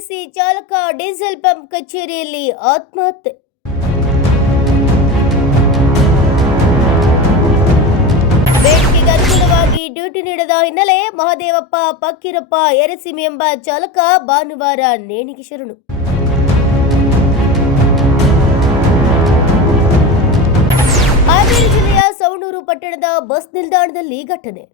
KSRTC ಚಾಲಕ diesel pump ಕಚೇರಿಯಲ್ಲಿ ಆತ್ಮಹತ್ಯೆ. ಬೇಡಿಕೆಗೆ ಅನುಗುಣವಾಗಿ ಡ್ಯೂಟಿ ನೀಡದ ಹಿನ್ನೆಲೆ ಮಹದೇವಪ್ಪ ಪಕ್ಕೀರಪ್ಪ ಯರಸಿಮಿ ಎಂಬ ಚಾಲಕ ಭಾನುವಾರ ನೇಣಿಗೆ ಶರಣು. ಹಾವೇರಿ ಜಿಲ್ಲೆಯ ಸವಣೂರು ಪಟ್ಟಣದ ಬಸ್ ನಿಲ್ದಾಣದಲ್ಲಿ ಘಟನೆ.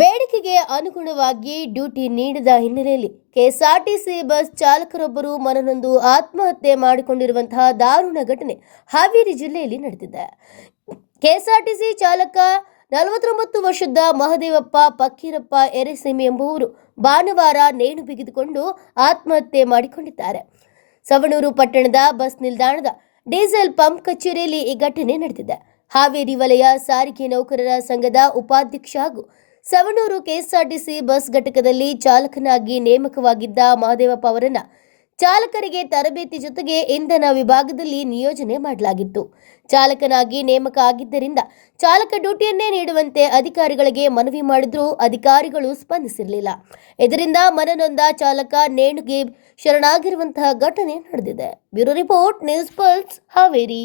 ಬೇಡಿಕೆಗೆ ಅನುಗುಣವಾಗಿ ಡ್ಯೂಟಿ ನೀಡದ ಹಿನ್ನೆಲೆಯಲ್ಲಿ ಕೆಎಸ್ಆರ್ಟಿಸಿ ಬಸ್ ಚಾಲಕರೊಬ್ಬರು ಮನನೊಂದು ಆತ್ಮಹತ್ಯೆ ಮಾಡಿಕೊಂಡಿರುವಂತಹ ದಾರುಣ ಘಟನೆ ಹಾವೇರಿ ಜಿಲ್ಲೆಯಲ್ಲಿ ನಡೆದಿದೆ. ಕೆಎಸ್ಆರ್ಟಿಸಿ ಚಾಲಕ 49 ವರ್ಷದ ಮಹದೇವಪ್ಪ ಪಕ್ಕೀರಪ್ಪ ಯರಸಿಮಿ ಎಂಬುವರು ಭಾನುವಾರ ನೇಣು ಬಿಗಿದುಕೊಂಡು ಆತ್ಮಹತ್ಯೆ ಮಾಡಿಕೊಂಡಿದ್ದಾರೆ. ಸವಣೂರು ಪಟ್ಟಣದ ಬಸ್ ನಿಲ್ದಾಣದ ಡೀಸೆಲ್ ಪಂಪ್ ಕಚೇರಿಯಲ್ಲಿ ಈ ಘಟನೆ ನಡೆದಿದೆ. ಹಾವೇರಿ ವಲಯ ಸಾರಿಗೆ ನೌಕರರ ಸಂಘದ ಉಪಾಧ್ಯಕ್ಷ ಹಾಗೂ ಸವಣೂರು ಕೆಎಸ್ಆರ್ಟಿಸಿ ಬಸ್ ಘಟಕದಲ್ಲಿ ಚಾಲಕನಾಗಿ ನೇಮಕವಾಗಿದ್ದ ಮಹದೇವಪ್ಪ ಅವರನ್ನ ಚಾಲಕರಿಗೆ ತರಬೇತಿ ಜೊತೆಗೆ ಇಂಧನ ವಿಭಾಗದಲ್ಲಿ ನಿಯೋಜನೆ ಮಾಡಲಾಗಿತ್ತು. ಚಾಲಕನಾಗಿ ನೇಮಕ ಆಗಿದ್ದರಿಂದ ಚಾಲಕ ಡ್ಯೂಟಿಯನ್ನೇ ನೀಡುವಂತೆ ಅಧಿಕಾರಿಗಳಿಗೆ ಮನವಿ ಮಾಡಿದ್ರೂ ಅಧಿಕಾರಿಗಳು ಸ್ಪಂದಿಸಿರಲಿಲ್ಲ. ಇದರಿಂದ ಮನನೊಂದ ಚಾಲಕ ನೇಣಿಗೆ ಶರಣಾಗಿರುವಂತಹ ಘಟನೆ ನಡೆದಿದೆ. Bureau report, news pulse, Haveri.